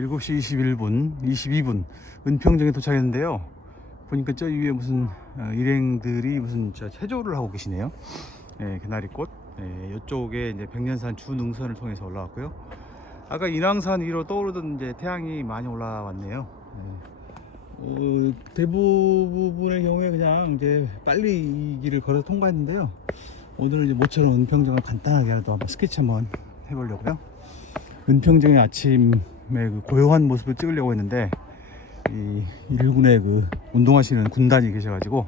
7시 21분, 22분 은평정에 도착했는데요. 보니까 저 위에 무슨 어, 일행들이 무슨 저 체조를 하고 계시네요. 예, 개나리꽃. 예, 이쪽에 이제 백년산 주능선을 통해서 올라왔고요. 아까 인왕산 위로 떠오르던 이제 태양이 많이 올라왔네요. 예. 어, 대부분의 경우에 그냥 이제 빨리 이 길을 걸어서 통과했는데요. 오늘은 이제 모처럼 은평정을 간단하게라도 한번 스케치 한번 해보려고요. 은평정의 아침에 그 고요한 모습을 찍으려고 했는데 이 일군의 그 운동하시는 군단이 계셔가지고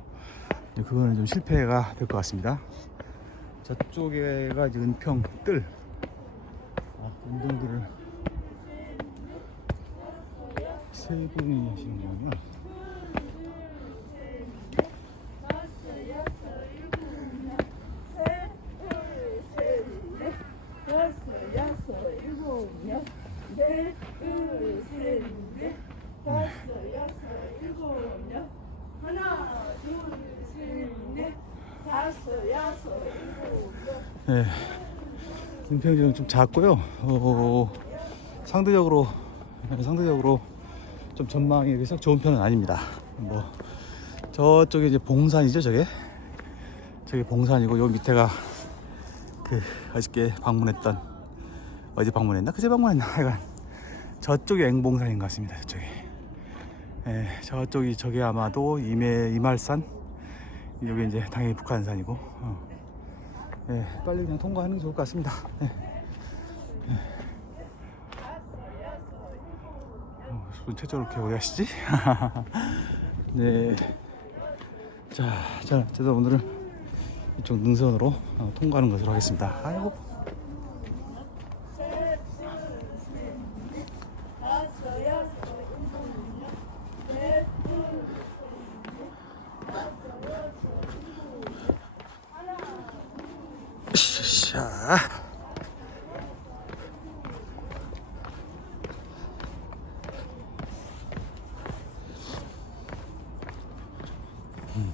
그거는 좀 실패가 될 것 같습니다. 저쪽에가 이제 은평 뜰 아, 운동들을 세 분이 하시는 거구나. 다섯, 여섯, 일곱, 여덟, 넷, 네. 은평지는 좀 작고요. 어, 상대적으로 상대적으로 좀 전망이 썩 좋은 편은 아닙니다. 뭐 저쪽에 이제 봉산이죠, 저게. 저게 봉산이고 요 밑에가 그 어저께 방문했던 어제 방문했나? 그제 방문했나? 하여간 저쪽이 앵봉산인 것 같습니다. 저쪽이. 예, 저쪽이 저게 아마도 이매 이말산. 여기 이제 당연히 북한산이고. 어. 예, 빨리 그냥 통과하는 게 좋을 것 같습니다. 예. 예. 어, 최저로 이렇게 오래 하시지? 네. 자, 자, 저도 오늘은 이쪽 능선으로 어, 통과하는 것으로 하겠습니다. 아이고. 다섯, 여섯, 일곱, 여덟, 넷, 둘, 샤. 음.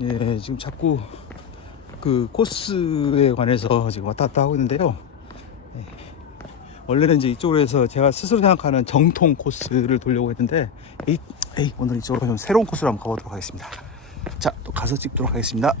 예, 지금 자꾸 그 코스에 관해서 지금 왔다 갔다 하고 있는데요. 예, 원래는 이제 이쪽으로 해서 제가 스스로 생각하는 정통 코스를 돌려고 했는데, 에이, 에이, 오늘 이쪽으로 좀 새로운 코스로 한번 가보도록 하겠습니다. 자, 또 가서 찍도록 하겠습니다.